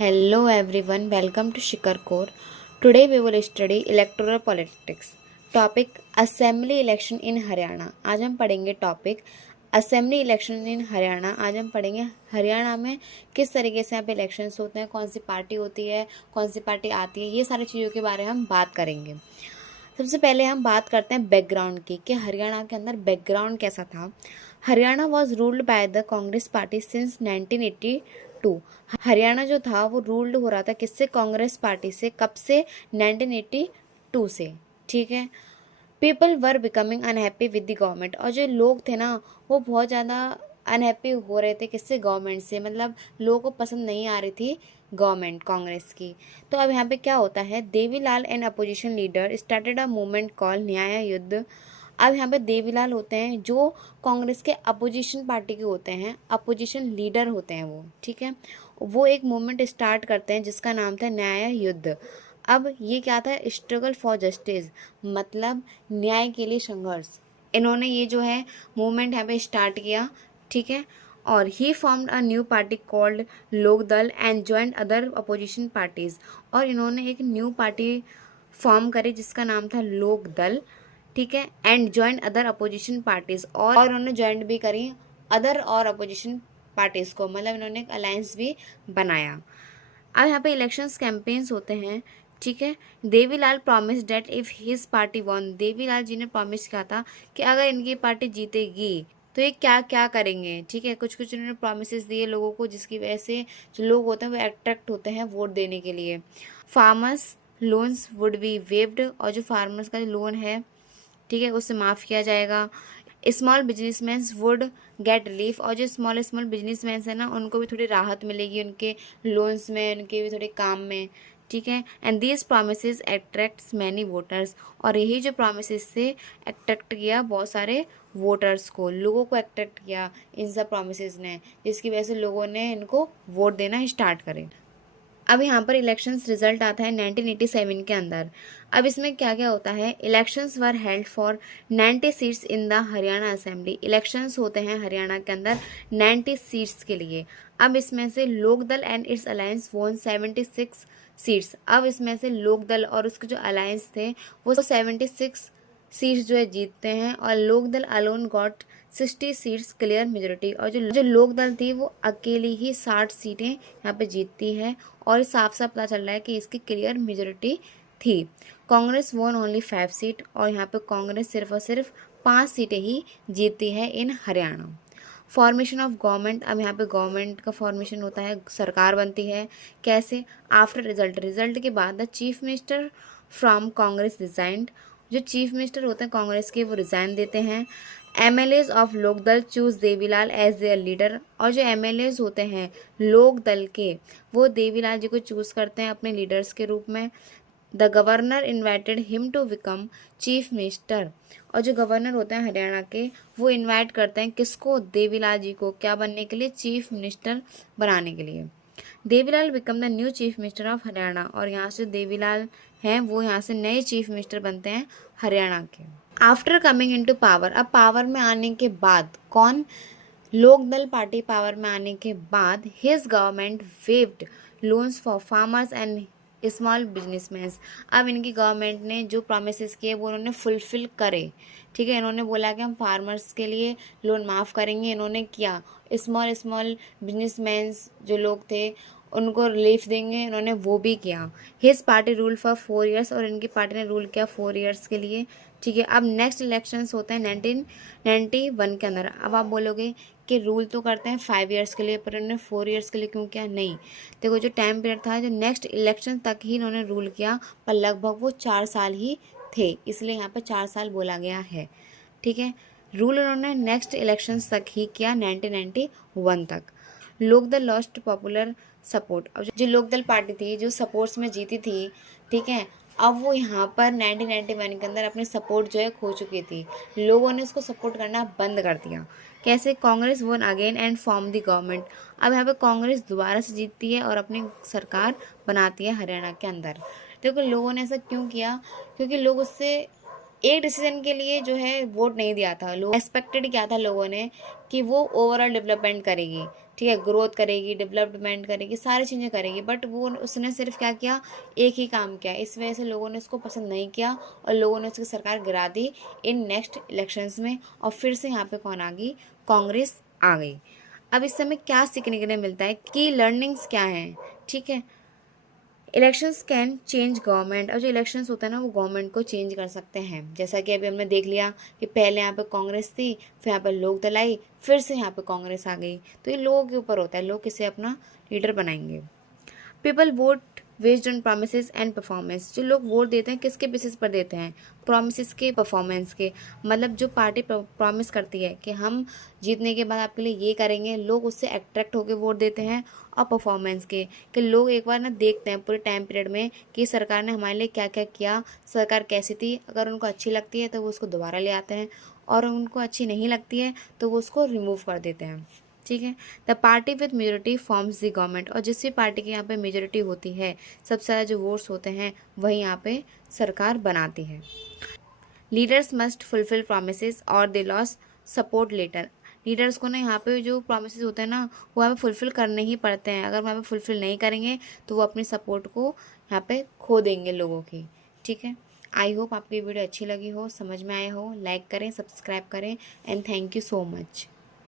Hello everyone, welcome to Shikar Core. Today we will study electoral politics. Topic assembly election in Haryana. आज हम पढ़ेंगे topic assembly election in Haryana. आज हम पढ़ेंगे हरियाणा में किस तरीके से यहाँ पे इलेक्शंस होते हैं, कौन सी पार्टी होती है, कौन सी पार्टी आती है, ये सारी चीज़ों के बारे में हम बात करेंगे। सबसे पहले हम बात करते हैं बैकग्राउंड की कि हरियाणा के अंदर बैकग्राउंड कैसा था। Haryana was ruled by the Congress party since 1982। Haryana जो था वो रूल्ड हो रहा था किससे? कांग्रेस पार्टी से। कब से? 1982 से। ठीक है। People were becoming unhappy with the government, और जो लोग थे ना वो बहुत ज़्यादा अनहैप्पी हो रहे थे। किससे? गवर्नमेंट से। मतलब लोगों को पसंद नहीं आ रही थी गवर्नमेंट कांग्रेस की। तो अब यहाँ पे क्या होता है, Devilal and opposition leader started a movement call न्याय युद्ध। अब यहाँ पे देवीलाल होते हैं जो कांग्रेस के अपोजिशन पार्टी के होते हैं, अपोजिशन लीडर होते हैं वो। ठीक है। वो एक मूवमेंट स्टार्ट करते हैं जिसका नाम था न्याय युद्ध। अब ये क्या था? स्ट्रगल फॉर जस्टिस, मतलब न्याय के लिए संघर्ष। इन्होंने ये जो है मूवमेंट यहाँ पे स्टार्ट किया। ठीक है। और he formed a new party called Lokdal and joint other opposition parties. और इन्होंने एक न्यू पार्टी फॉर्म करी जिसका नाम था लोकदल। ठीक है। And joint other opposition parties, और इन्होंने ज्वाइंट भी करी अदर और अपोजिशन पार्टीज को, मतलब इन्होंने एक अलायंस भी बनाया। अब यहाँ पे इलेक्शंस कैंपेन्स होते हैं। ठीक है। Devilal promise that if his party won, Devilal ji ने प्रॉमिस किया था कि अगर इनकी पार्टी जीतेगी तो ये क्या क्या करेंगे। ठीक है। कुछ कुछ इन्होंने प्रोमिस दिए लोगों को जिसकी वजह से जो लोग होते हैं वो अट्रैक्ट होते हैं वोट देने के लिए। Farmers loans would be waived, और जो फार्मर्स का जो लोन है ठीक है उससे माफ़ किया जाएगा। Small businessman would get relief, और जो स्मॉल स्मॉल बिजनेसमैन है ना उनको भी थोड़ी राहत मिलेगी उनके लोन्स में, उनके भी थोड़े काम में। ठीक है। And these promise attracts many voters, और यही जो प्रोमिस से अट्रैक्ट किया बहुत सारे वोटर्स को, लोगों को अट्रैक्ट किया इन सब प्रोमिस ने, जिसकी वजह से लोगों ने इनको वोट देना स्टार्ट करे। अब यहाँ पर इलेक्शंस रिजल्ट आता है 1987 के अंदर। अब इसमें क्या क्या होता है, elections were held for 90 seats in the Haryana assembly. Elections होते हैं हरियाणा के अंदर 90 सीट्स के लिए। अब इसमें से लोकदल एंड इट्स अलायंस वोन 76 सीट्स। अब इसमें से लोकदल और उसके जो अलायंस थे वो 76 सीट्स जो है जीतते हैं, और Lokdal alone got 60 seats clear majority, और जो लोक दल थी वो अकेली ही 60 सीटें यहाँ पे जीतती है, और साफ साफ पता चल रहा है कि इसकी क्लियर मेजोरिटी थी। कांग्रेस वोन ओनली 5 सीट, और यहाँ पे कांग्रेस सिर्फ और सिर्फ 5 सीटें ही जीतती है इन हरियाणा। फॉर्मेशन ऑफ गवर्नमेंट, अब यहाँ पे गवर्नमेंट का फॉर्मेशन होता है, सरकार बनती है। कैसे? आफ्टर रिजल्ट, रिजल्ट के बाद the chief minister from Congress resigned, जो चीफ मिनिस्टर होते हैं कांग्रेस के वो रिज़ाइन देते हैं। MLAs of Lokdal choose Devilal as their leader, और जो एमएलएज होते हैं लोकदल के वो देवीलाल जी को चूज़ करते हैं अपने लीडर्स के रूप में। The governor invited him to become chief minister, और जो गवर्नर होते हैं हरियाणा के वो इनवाइट करते हैं किसको? देवीलाल जी को। क्या बनने के लिए? चीफ मिनिस्टर बनाने के लिए। Devilal become the new chief minister of Haryana, और यहाँ से देवीलाल हैं वो यहाँ से नए चीफ मिनिस्टर बनते हैं हरियाणा के। आफ्टर कमिंग इनटू पावर, अब पावर में आने के बाद कौन? लोकदल पार्टी पावर में आने के बाद his government waived loans for farmers and small businessman. अब इनकी गवर्नमेंट ने जो प्रोमिस किए वो उन्होंने फुलफिल करे। ठीक है। इन्होंने बोला कि हम फार्मर्स के लिए लोन माफ़ करेंगे, इन्होंने किया। स्मॉल स्मॉल बिजनेसमैन जो लोग थे उनको रिलीफ देंगे, इन्होंने वो भी किया। His party rule for 4 years, और इनकी पार्टी ने रूल किया 4 ईयर्स के लिए। ठीक है। अब नेक्स्ट इलेक्शंस होते हैं 1991 के अंदर। अब आप बोलोगे कि रूल तो करते हैं 5 ईयर्स के लिए, पर इन्होंने 4 ईयर्स के लिए क्यों किया? नहीं, देखो जो टाइम पीरियड था जो नेक्स्ट इलेक्शन तक ही इन्होंने रूल किया, पर लगभग वो 4 साल ही थे, इसलिए यहाँ पर 4 साल बोला गया है। ठीक है। रूल उन्होंने नेक्स्ट इलेक्शंस तक ही किया 1991 तक। लोकदल लॉस्ट पॉपुलर सपोर्ट, अब जो लोकदल पार्टी थी जो सपोर्ट्स में जीती थी, ठीक है, अब वो यहाँ पर 1991 के अंदर अपने सपोर्ट जो है खो चुकी थी। लोगों ने उसको सपोर्ट करना बंद कर दिया। कैसे? Congress one again and form the government, अब यहाँ पे कांग्रेस दोबारा से जीतती है और अपनी सरकार बनाती है हरियाणा के अंदर। देखो लोगों ने ऐसा क्यों किया? क्योंकि लोग उससे एक डिसीजन के लिए जो है वोट नहीं दिया था। लोग एक्सपेक्टेड क्या था लोगों ने कि वो ओवरऑल डेवलपमेंट करेगी, ठीक है, ग्रोथ करेगी, डेवलपमेंट करेगी, सारी चीज़ें करेगी, बट वो उसने सिर्फ क्या किया, एक ही काम किया। इस वजह से लोगों ने उसको पसंद नहीं किया और लोगों ने उसकी सरकार गिरा दी इन नेक्स्ट इलेक्शंस में। और फिर से यहाँ पे कौन आ गई, कांग्रेस आ गई। अब इस समय क्या सीखने के लिए मिलता है कि लर्निंग्स क्या हैं, ठीक है। Elections can change government. और जो इलेक्शंस होता है ना, वो गवर्नमेंट को चेंज कर सकते हैं। जैसा कि अभी हमने देख लिया कि पहले यहाँ पे कांग्रेस थी, फिर यहाँ पे लोक दल आई, फिर से यहाँ पे कांग्रेस आ गई। तो ये लोगों के ऊपर होता है, लोग किसे अपना लीडर बनाएंगे। People vote based on promise and performance. जो लोग वोट देते हैं किसके बेसिस पर देते हैं, प्रोमिस के, परफॉर्मेंस के। मतलब जो पार्टी प्रॉमिस करती है कि हम जीतने के बाद आपके लिए ये करेंगे, लोग उससे अट्रैक्ट होकर वोट देते हैं। और परफॉर्मेंस के, कि लोग एक बार ना देखते हैं पूरे टाइम पीरियड में कि सरकार ने हमारे लिए क्या क्या किया, सरकार कैसी थी। अगर उनको अच्छी लगती है तो वो उसको दोबारा ले आते हैं, और उनको अच्छी नहीं लगती है तो वो उसको रिमूव कर देते हैं, ठीक है। The party with majority forms the government. और जिस भी पार्टी की यहाँ पे मेजोरिटी होती है, सबसे ज़्यादा जो वोट्स होते हैं, वही यहाँ पे सरकार बनाती है। लीडर्स मस्ट फुलफिल प्रोमिस और दे लॉस सपोर्ट लेटर। लीडर्स को ना यहाँ पे जो प्रोमिस होते हैं ना, वो हमें फुलफिल करने ही पड़ते हैं। अगर वो हमें फुलफिल नहीं करेंगे तो वो अपनी सपोर्ट को यहाँ पे खो देंगे लोगों की, ठीक है। आई होप आपको ये वीडियो अच्छी लगी हो, समझ में आया हो। लाइक करें, सब्सक्राइब करें, and thank you so much.